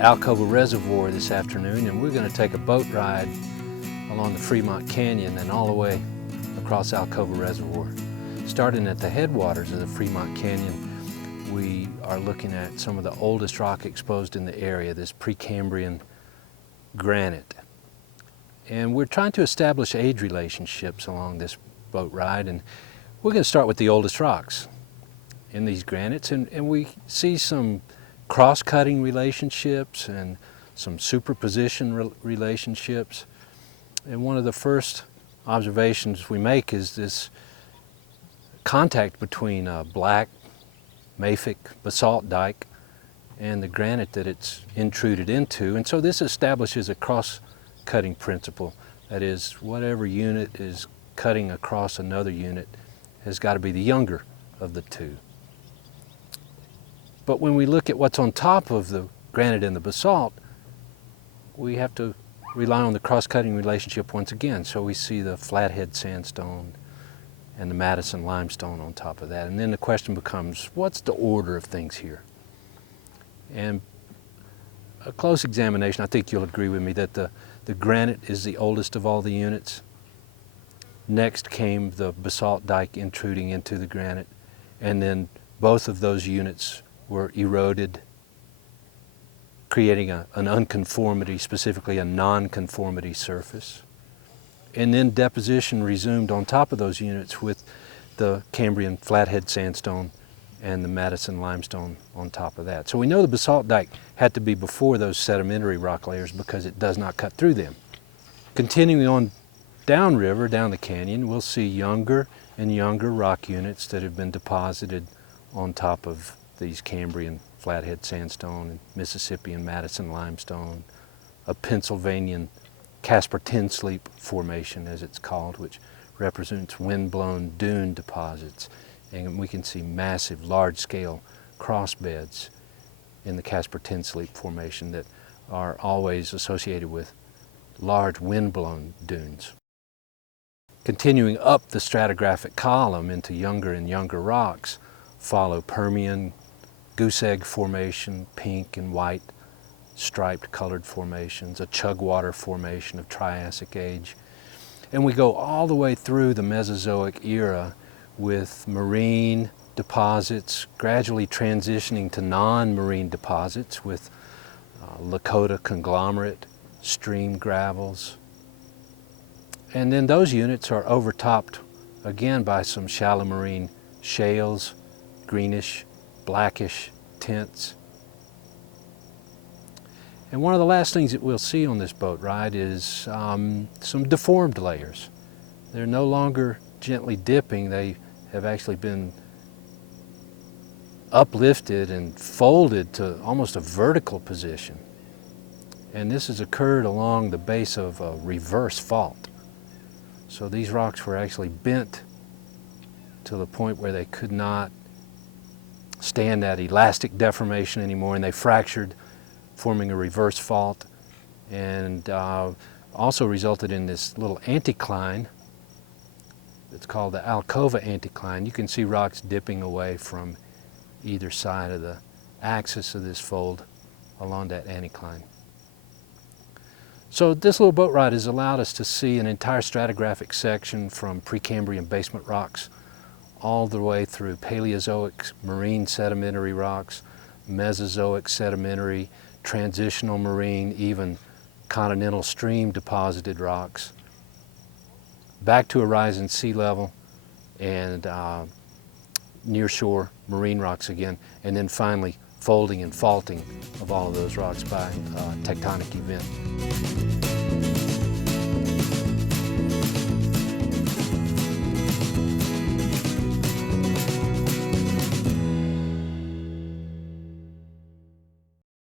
Alcova Reservoir this afternoon, and we're going to take a boat ride along the Fremont Canyon and all the way across Alcova Reservoir. Starting at the headwaters of the Fremont Canyon, we are looking at some of the oldest rock exposed in the area, this Precambrian granite. And we're trying to establish age relationships along this boat ride, and we're going to start with the oldest rocks in these granites, and we see some cross-cutting relationships and some superposition relationships. And one of the first observations we make is this contact between a black mafic basalt dike and the granite that it's intruded into. And so this establishes a cross-cutting principle. That is, whatever unit is cutting across another unit has got to be the younger of the two. But when we look at what's on top of the granite and the basalt, we have to rely on the cross-cutting relationship once again. So we see the Flathead sandstone and the Madison limestone on top of that. And then the question becomes, what's the order of things here? And a close examination, I think you'll agree with me that the granite is the oldest of all the units. Next came the basalt dike intruding into the granite, and then both of those units were eroded, creating an unconformity, specifically a non-conformity surface. And then deposition resumed on top of those units with the Cambrian Flathead sandstone and the Madison limestone on top of that. So we know the basalt dike had to be before those sedimentary rock layers because it does not cut through them. Continuing on downriver, down the canyon, we'll see younger and younger rock units that have been deposited on top of these Cambrian Flathead sandstone and Mississippian Madison limestone, a Pennsylvanian Casper Tin Sleep formation, as it's called, which represents wind-blown dune deposits. And we can see massive, large-scale crossbeds in the Casper Tin Sleep formation that are always associated with large wind-blown dunes. Continuing up the stratigraphic column into younger and younger rocks follow Permian, Goose Egg Formation, pink and white striped colored formations, a Chugwater Formation of Triassic age. And we go all the way through the Mesozoic era with marine deposits, gradually transitioning to non-marine deposits with Lakota conglomerate, stream gravels. And then those units are overtopped again by some shallow marine shales, greenish, blackish tints. And one of the last things that we'll see on this boat ride is some deformed layers. They're no longer gently dipping, they have actually been uplifted and folded to almost a vertical position. And this has occurred along the base of a reverse fault. So these rocks were actually bent to the point where they could not stand that elastic deformation anymore, and they fractured, forming a reverse fault, and also resulted in this little anticline. It's called the Alcova anticline. You can see rocks dipping away from either side of the axis of this fold along that anticline. So this little boat ride has allowed us to see an entire stratigraphic section from Precambrian basement rocks all the way through Paleozoic marine sedimentary rocks, Mesozoic sedimentary, transitional marine, even continental stream deposited rocks, back to a rising sea level and near shore marine rocks again, and then finally folding and faulting of all of those rocks by tectonic event.